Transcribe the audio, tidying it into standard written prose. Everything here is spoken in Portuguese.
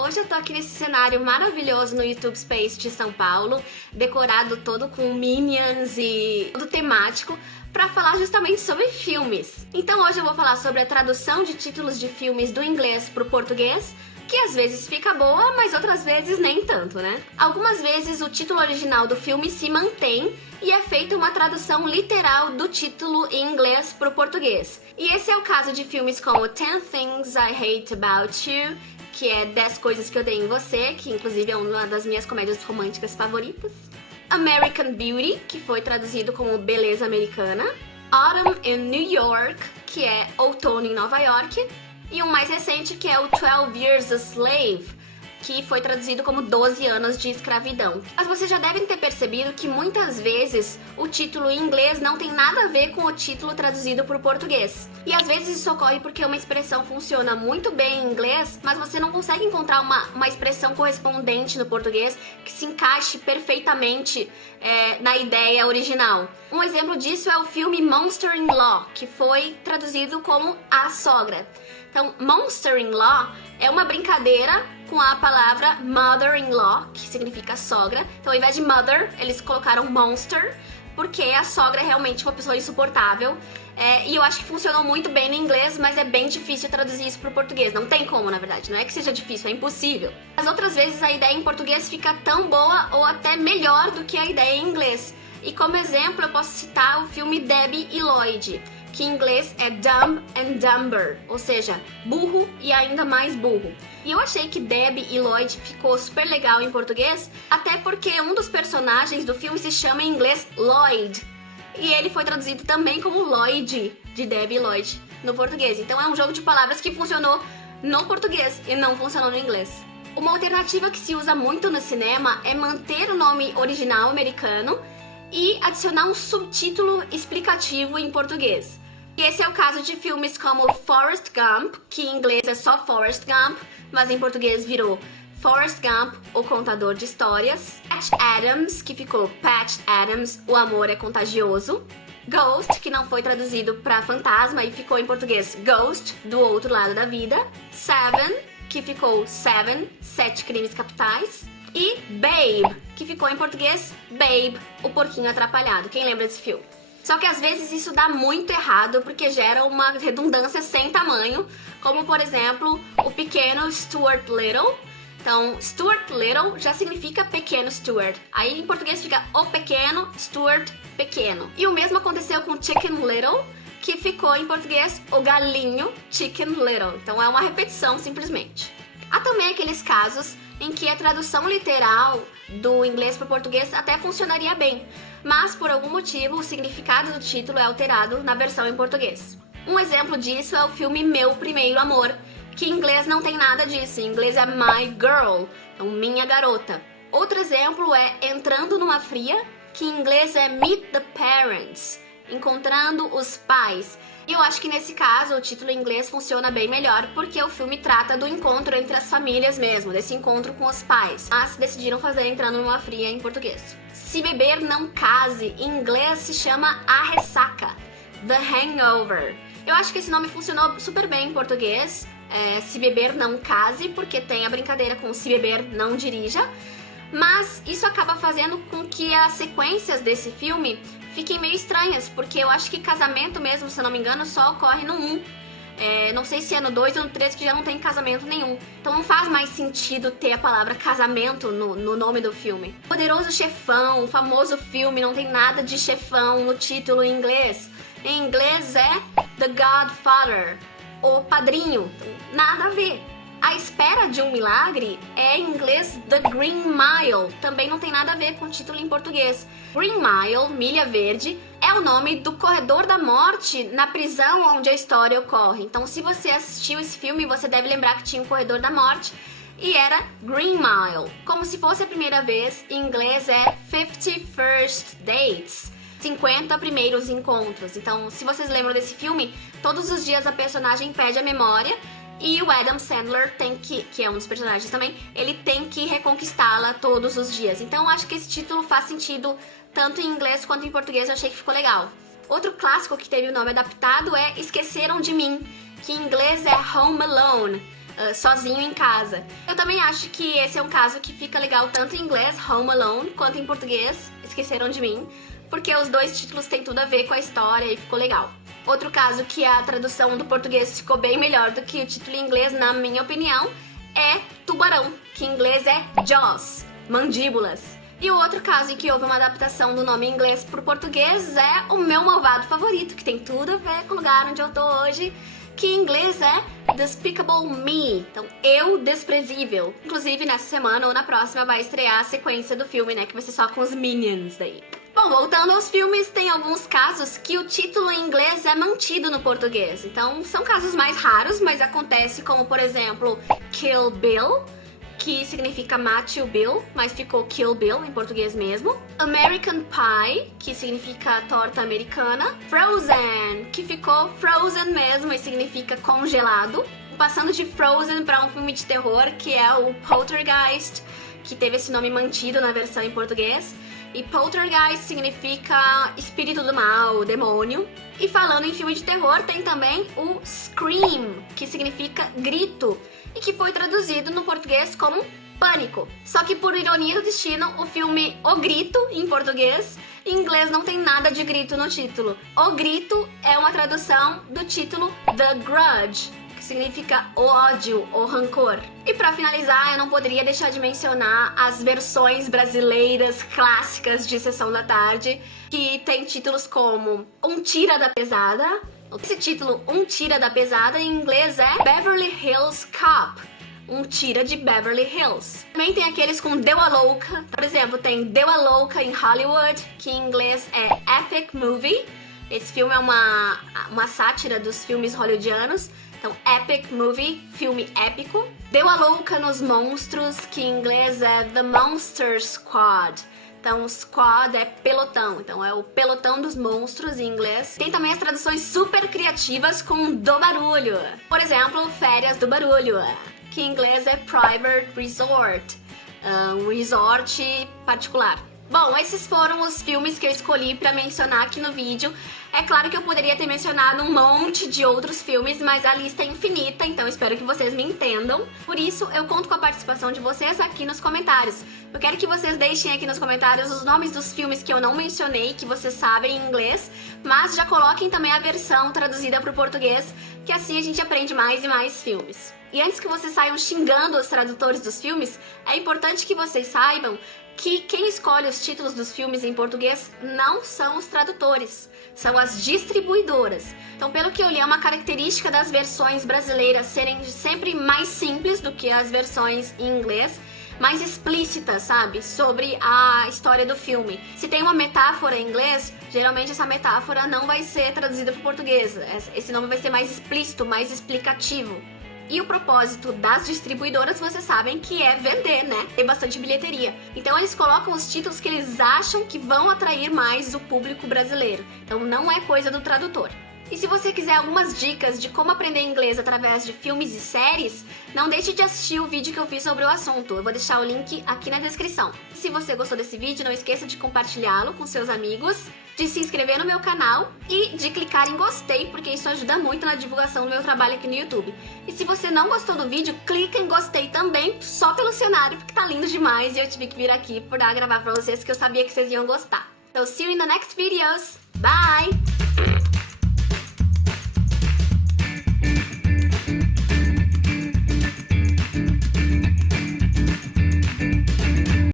Hoje eu tô aqui nesse cenário maravilhoso no YouTube Space de São Paulo, decorado todo com Minions e todo temático, para falar justamente sobre filmes. Então hoje eu vou falar sobre a tradução de títulos de filmes do inglês pro português, que às vezes fica boa, mas outras vezes nem tanto, né? Algumas vezes o título original do filme se mantém e é feita uma tradução literal do título em inglês pro português. E esse é o caso de filmes como 10 Things I Hate About You, que é 10 Coisas que Eu Odeio em Você, que inclusive é uma das minhas comédias românticas favoritas. American Beauty, que foi traduzido como Beleza Americana. Autumn in New York, que é Outono em Nova York. E um mais recente que é o 12 Years a Slave, que foi traduzido como 12 anos de escravidão. Mas vocês já devem ter percebido que muitas vezes o título em inglês não tem nada a ver com o título traduzido para o português. E às vezes isso ocorre porque uma expressão funciona muito bem em inglês, mas você não consegue encontrar uma expressão correspondente no português que se encaixe perfeitamente na ideia original. Um exemplo disso é o filme Monster-in-Law, que foi traduzido como A Sogra. Então, Monster-in-Law é uma brincadeira com a palavra Mother-in-Law, que significa sogra. Então, ao invés de Mother, eles colocaram Monster, porque a sogra é realmente uma pessoa insuportável. E eu acho que funcionou muito bem no inglês, mas é bem difícil traduzir isso para o português. Não tem como, na verdade. Não é que seja difícil, é impossível. As outras vezes a ideia em português fica tão boa ou até melhor do que a ideia em inglês. E como exemplo, eu posso citar o filme Debbie e Lloyd, que em inglês é Dumb and Dumber, ou seja, burro e ainda mais burro. E eu achei que Debbie e Lloyd ficou super legal em português, até porque um dos personagens do filme se chama em inglês Lloyd, e ele foi traduzido também como Lloyd, de Debbie e Lloyd, no português. Então é um jogo de palavras que funcionou no português e não funcionou no inglês. Uma alternativa que se usa muito no cinema é manter o nome original americano e adicionar um subtítulo explicativo em português. E esse é o caso de filmes como Forrest Gump, que em inglês é só Forrest Gump, mas em português virou Forrest Gump, o Contador de Histórias. Patch Adams, que ficou Patch Adams, O Amor é Contagioso. Ghost, que não foi traduzido para fantasma e ficou em português Ghost, do Outro Lado da Vida. Seven, que ficou Seven, Sete Crimes Capitais. E Babe, que ficou em português Babe, o Porquinho Atrapalhado. Quem lembra desse filme? Só que às vezes isso dá muito errado porque gera uma redundância sem tamanho, como por exemplo o pequeno Stuart Little. Então, Stuart Little já significa pequeno Stuart. Aí em português fica o pequeno Stuart pequeno. E o mesmo aconteceu com Chicken Little, que ficou em português o galinho Chicken Little. Então é uma repetição simplesmente. Há também aqueles casos em que a tradução literal do inglês para o português até funcionaria bem, mas por algum motivo o significado do título é alterado na versão em português. Um exemplo disso é o filme Meu Primeiro Amor, que em inglês não tem nada disso, em inglês é My Girl, então Minha Garota. Outro exemplo é Entrando Numa Fria, que em inglês é Meet the Parents, Encontrando os Pais. E eu acho que nesse caso o título em inglês funciona bem melhor porque o filme trata do encontro entre as famílias mesmo, desse encontro com os pais. Mas decidiram fazer Entrando Numa Fria em português. Se Beber Não Case, em inglês se chama A Ressaca, The Hangover. Eu acho que esse nome funcionou super bem em português, Se Beber Não Case, porque tem a brincadeira com Se Beber Não Dirija. Mas isso acaba fazendo com que as sequências desse filme fiquem meio estranhas, porque eu acho que casamento mesmo, se eu não me engano, só ocorre no 1. Não sei se é no 2 ou no 3 que já não tem casamento nenhum. Então não faz mais sentido ter a palavra casamento no nome do filme. Poderoso Chefão, o famoso filme, não tem nada de chefão no título em inglês. Em inglês é The Godfather, o padrinho. Nada a ver. A Espera de um Milagre é em inglês The Green Mile, também não tem nada a ver com o título em português. Green Mile, Milha Verde, é o nome do corredor da morte na prisão onde a história ocorre. Então, se você assistiu esse filme, você deve lembrar que tinha um corredor da morte e era Green Mile. Como se fosse a primeira vez, em inglês é 50 First Dates, 50 primeiros encontros. Então, se vocês lembram desse filme, todos os dias a personagem pede a memória e o Adam Sandler que é um dos personagens também, ele tem que reconquistá-la todos os dias. Então acho que esse título faz sentido tanto em inglês quanto em português, eu achei que ficou legal. Outro clássico que teve o nome adaptado é Esqueceram de Mim, que em inglês é Home Alone. sozinho em casa. Eu também acho que esse é um caso que fica legal tanto em inglês, Home Alone, quanto em português, Esqueceram de Mim, porque os dois títulos têm tudo a ver com a história e ficou legal. Outro caso que a tradução do português ficou bem melhor do que o título em inglês, na minha opinião, é Tubarão, que em inglês é Jaws, Mandíbulas. E o outro caso em que houve uma adaptação do nome em inglês para o português é O Meu Malvado Favorito, que tem tudo a ver com o lugar onde eu tô hoje, que em inglês é Despicable Me, então Eu Desprezível. Inclusive nessa semana ou na próxima vai estrear a sequência do filme, né, que vai ser só com os Minions daí. Bom, voltando aos filmes, tem alguns casos que o título em inglês é mantido no português. Então, são casos mais raros, mas acontece como, por exemplo, Kill Bill, que significa Mate o Bill, mas ficou Kill Bill em português mesmo. American Pie, que significa torta americana. Frozen, que ficou Frozen mesmo e significa congelado. Passando de Frozen para um filme de terror, que é o Poltergeist, que teve esse nome mantido na versão em português. E Poltergeist significa espírito do mal, demônio. E falando em filme de terror, tem também o Scream, que significa grito, e que foi traduzido no português como Pânico. Só que por ironia do destino, o filme O Grito, em português, em inglês não tem nada de grito no título. O Grito é uma tradução do título The Grudge, que significa o ódio ou rancor. E pra finalizar, eu não poderia deixar de mencionar as versões brasileiras clássicas de Sessão da Tarde, que tem títulos como Um Tira da Pesada. Esse título, Um Tira da Pesada, em inglês é Beverly Hills Cop, Um Tira de Beverly Hills. Também tem aqueles com Deu a Louca. Por exemplo, tem Deu a Louca em Hollywood, que em inglês é Epic Movie. Esse filme é uma sátira dos filmes hollywoodianos. Então, Epic Movie, filme épico. Deu a Louca nos Monstros, que em inglês é The Monster Squad. Então, squad é pelotão, então é o pelotão dos monstros em inglês. Tem também as traduções super criativas com do barulho. Por exemplo, Férias do Barulho, que em inglês é Private Resort, um resort particular. Bom, esses foram os filmes que eu escolhi pra mencionar aqui no vídeo. É claro que eu poderia ter mencionado um monte de outros filmes, mas a lista é infinita, então espero que vocês me entendam. Por isso, eu conto com a participação de vocês aqui nos comentários. Eu quero que vocês deixem aqui nos comentários os nomes dos filmes que eu não mencionei, que vocês sabem em inglês, mas já coloquem também a versão traduzida para o português, que assim a gente aprende mais e mais filmes. E antes que vocês saiam xingando os tradutores dos filmes, é importante que vocês saibam que quem escolhe os títulos dos filmes em português não são os tradutores, são as distribuidoras. Então, pelo que eu li, é uma característica das versões brasileiras serem sempre mais simples do que as versões em inglês, mais explícitas, sabe? Sobre a história do filme. Se tem uma metáfora em inglês, geralmente essa metáfora não vai ser traduzida para o português. Esse nome vai ser mais explícito, mais explicativo. E o propósito das distribuidoras, vocês sabem que é vender, né? Ter bastante bilheteria. Então eles colocam os títulos que eles acham que vão atrair mais o público brasileiro. Então não é coisa do tradutor. E se você quiser algumas dicas de como aprender inglês através de filmes e séries, não deixe de assistir o vídeo que eu fiz sobre o assunto. Eu vou deixar o link aqui na descrição. Se você gostou desse vídeo, não esqueça de compartilhá-lo com seus amigos, de se inscrever no meu canal e de clicar em gostei, porque isso ajuda muito na divulgação do meu trabalho aqui no YouTube. E se você não gostou do vídeo, clica em gostei também, só pelo cenário, porque tá lindo demais e eu tive que vir aqui pra gravar pra vocês, que eu sabia que vocês iam gostar. So, see you in the next videos. Bye!